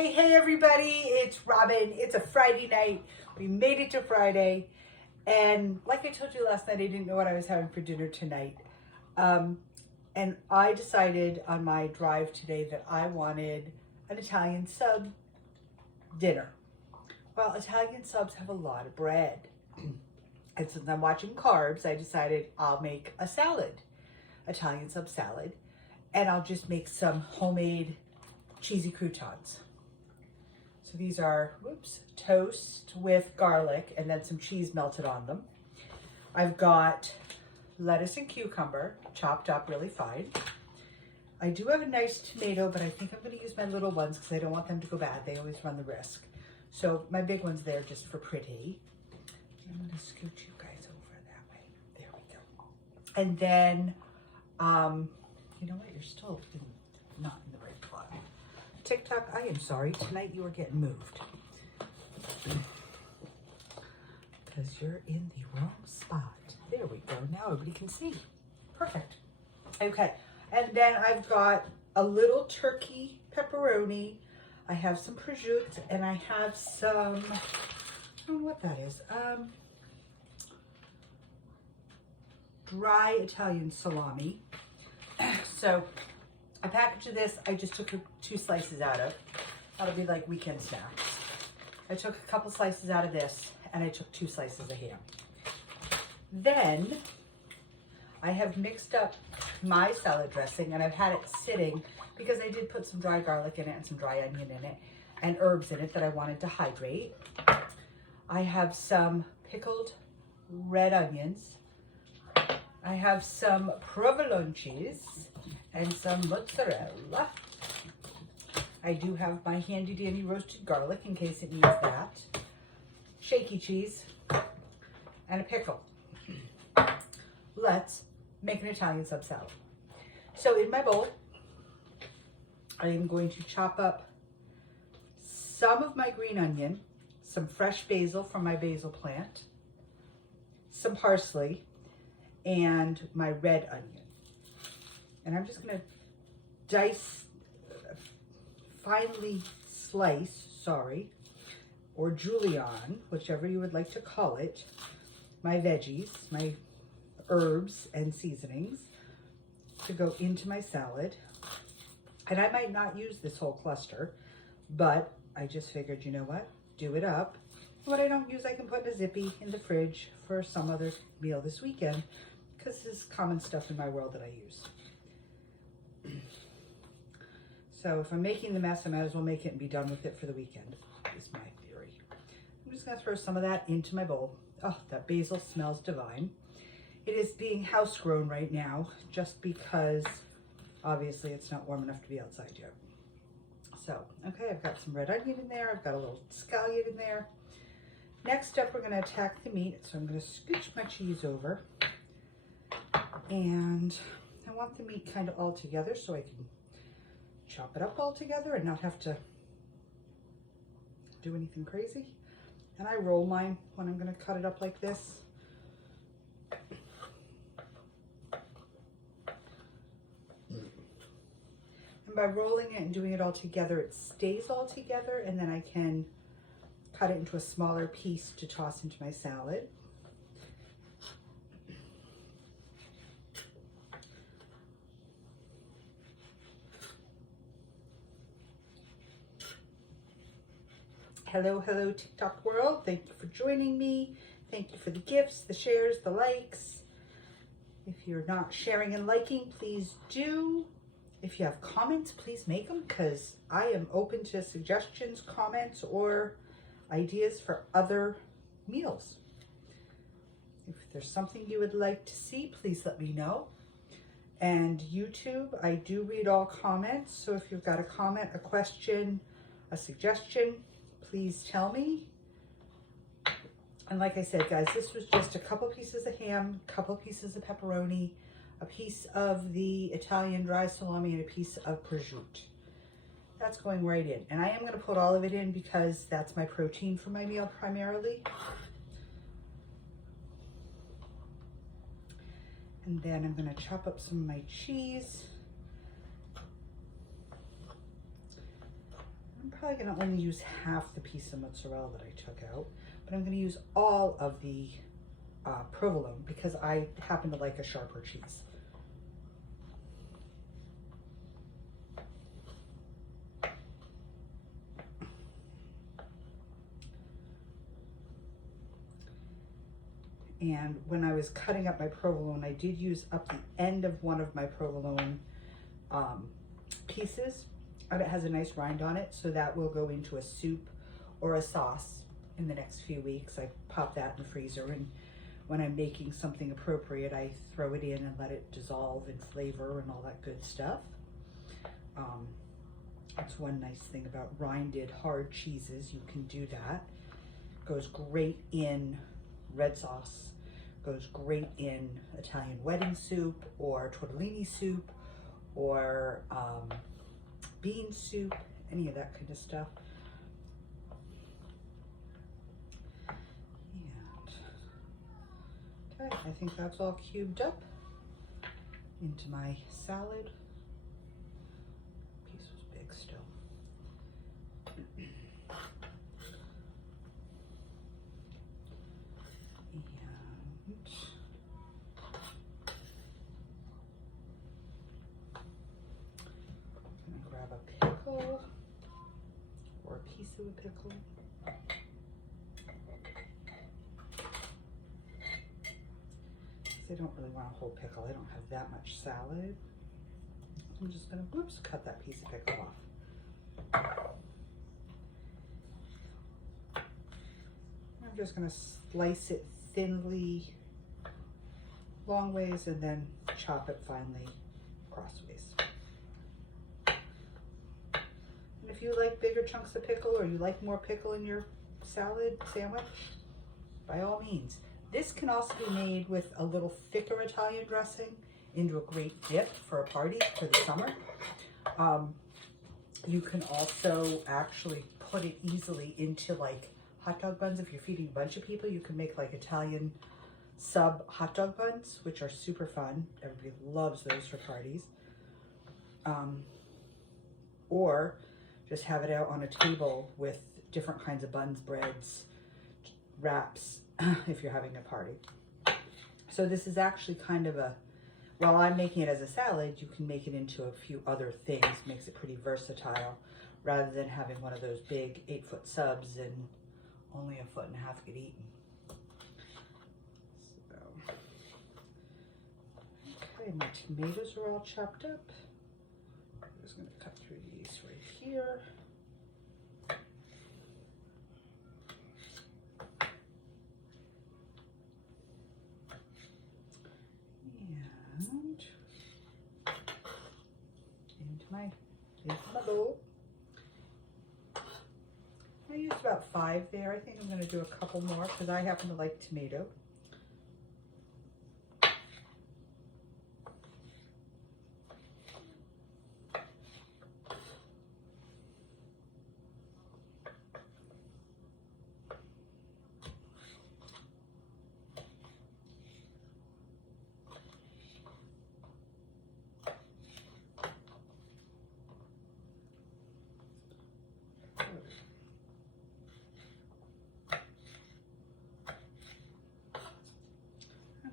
Hey everybody, it's Robin. It's a Friday night. We made it to Friday. And like I told you last night, I didn't know what I was having for dinner tonight. And I decided on my drive today that I wanted an Italian sub dinner. Well, Italian subs have a lot of bread. And since I'm watching carbs, I decided I'll make a salad, Italian sub salad, and I'll just make some homemade cheesy croutons. So these are, toast with garlic and then some cheese melted on them. I've got lettuce and cucumber chopped up really fine. I do have a nice tomato, but I think I'm going to use my little ones because I don't want them to go bad. They always run the risk. So my big one's there just for pretty. I'm going to scoot you guys over that way. There we go. And then, you know what? You're still not in the right plot. TikTok, I am sorry. Tonight you are getting moved. Because you're in the wrong spot. There we go. Now everybody can see. Perfect. Okay. And then I've got a little turkey pepperoni. I have some prosciutto and I have some, I don't know what that is. Dry Italian salami. So a package of this, I just took 2 slices out of. That'll be like weekend snacks. I took a couple slices out of this and I took 2 slices of ham. Then I have mixed up my salad dressing and I've had it sitting because I did put some dry garlic in it and some dry onion in it and herbs in it that I wanted to hydrate. I have some pickled red onions. I have some provolone cheese and some mozzarella. I do have my handy dandy roasted garlic in case it needs that. Shaky cheese and a pickle. Let's make an Italian sub salad. So in my bowl, I am going to chop up some of my green onion, some fresh basil from my basil plant, some parsley, and my red onion. And I'm just going to finely slice, or julienne, whichever you would like to call it, my veggies, my herbs and seasonings to go into my salad. And I might not use this whole cluster, but I just figured, you know what, do it up. What I don't use, I can put in a zippy in the fridge for some other meal this weekend, because this is common stuff in my world that I use. So if I'm making the mess, I might as well make it and be done with it for the weekend, is my theory. I'm just going to throw some of that into my bowl. Oh, that basil smells divine. It is being house grown right now, just because obviously it's not warm enough to be outside yet. So, okay, I've got some red onion in there. I've got a little scallion in there. Next up, we're going to attack the meat. So I'm going to scooch my cheese over. And I want the meat kind of all together so I can chop it up all together and not have to do anything crazy. And I roll mine when I'm going to cut it up like this. And by rolling it and doing it all together, it stays all together, and then I can cut it into a smaller piece to toss into my salad. Hello, hello TikTok world. Thank you for joining me. Thank you for the gifts, the shares, the likes. If you're not sharing and liking, please do. If you have comments, please make them, because I am open to suggestions, comments, or ideas for other meals. If there's something you would like to see, please let me know. And YouTube, I do read all comments. So if you've got a comment, a question, a suggestion, please tell me. And like I said, guys, this was just a couple pieces of ham, a couple pieces of pepperoni, a piece of the Italian dry salami, and a piece of prosciutto. That's going right in. And I am going to put all of it in because that's my protein for my meal primarily. And then I'm going to chop up some of my cheese. I'm probably going to only use half the piece of mozzarella that I took out, but I'm going to use all of the provolone because I happen to like a sharper cheese. And when I was cutting up my provolone, I did use up the end of one of my provolone pieces, and it has a nice rind on it, so that will go into a soup or a sauce in the next few weeks. I pop that in the freezer, and when I'm making something appropriate, I throw it in and let it dissolve in flavor and all that good stuff. That's one nice thing about rinded hard cheeses. You can do that. Goes great in red sauce, goes great in Italian wedding soup or tortellini soup or bean soup, any of that kind of stuff. And okay, I think that's all cubed up into my salad. Piece was big still. Or a piece of a pickle. I don't really want a whole pickle. I don't have that much salad. I'm just gonna, whoops, cut that piece of pickle off. I'm just gonna slice it thinly, long ways, and then chop it finely crossways. If you like bigger chunks of pickle or you like more pickle in your salad sandwich, by all means. This can also be made with a little thicker Italian dressing into a great dip for a party for the summer. You can also actually put it easily into like hot dog buns. If you're feeding a bunch of people, you can make like Italian sub hot dog buns, which are super fun. Everybody loves those for parties. Or just have it out on a table with different kinds of buns, breads, wraps, if you're having a party. So this is actually kind of a, while I'm making it as a salad, you can make it into a few other things. Makes it pretty versatile, rather than having one of those big 8-foot subs and only 1.5 foot get eaten. So, okay, my tomatoes are all chopped up. I'm just gonna cut through these right here. And into my bowl. I used about 5 there. I think I'm going to do a couple more because I happen to like tomato.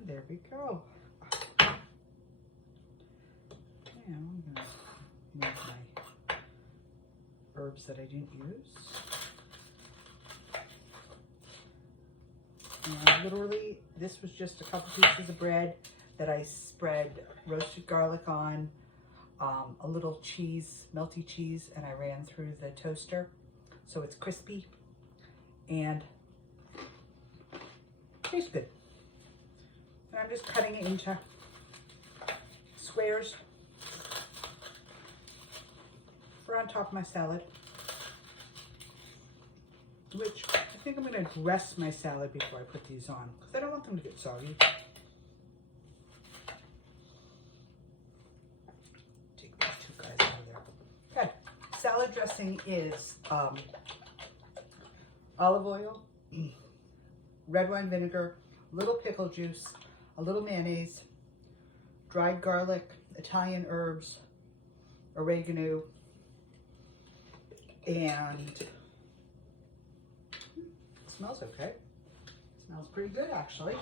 There we go. Now I'm going to move my herbs that I didn't use. And literally, this was just a couple pieces of bread that I spread roasted garlic on, a little cheese, melty cheese, and I ran through the toaster so it's crispy and tastes good. And I'm just cutting it into squares for on top of my salad, which I think I'm going to dress my salad before I put these on because I don't want them to get soggy. Take these 2 guys out of there. Okay, salad dressing is olive oil, red wine vinegar, little pickle juice, a little mayonnaise, dried garlic, Italian herbs, oregano, And it smells okay. Smells pretty good, actually.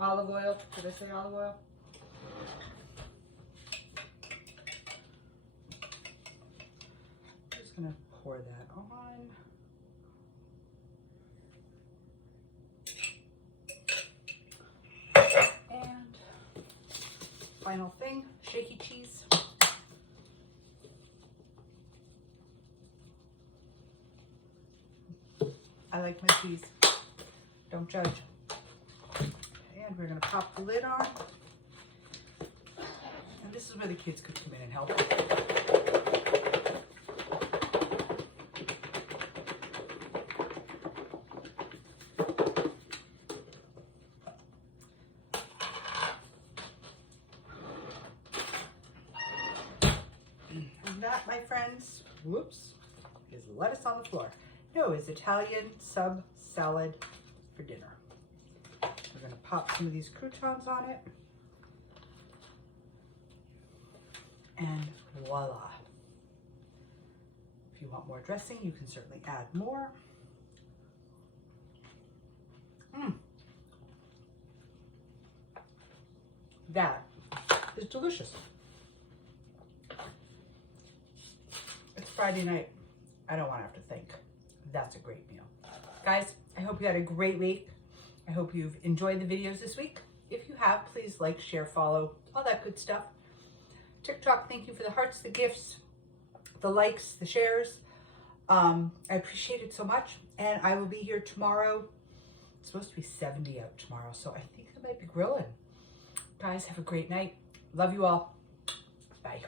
Olive oil. Did I say olive oil? I'm just gonna pour that on. And final thing, shaky cheese. I like my cheese. Don't judge. And we're gonna pop the lid on. And this is where the kids could come in and help. And that, my friends, whoops, is lettuce on the floor. No, it's Italian sub salad for dinner. We're gonna pop some of these croutons on it. And voila. If you want more dressing, you can certainly add more. That is delicious. It's Friday night. I don't want to have to think. That's a great meal. Guys, I hope you had a great week. I hope you've enjoyed the videos this week. If you have, please like, share, follow, all that good stuff. TikTok, thank you for the hearts, the gifts, the likes, the shares. I appreciate it so much. And I will be here tomorrow. It's supposed to be 70 out tomorrow, so I think I might be grilling. Guys, have a great night. Love you all. Bye.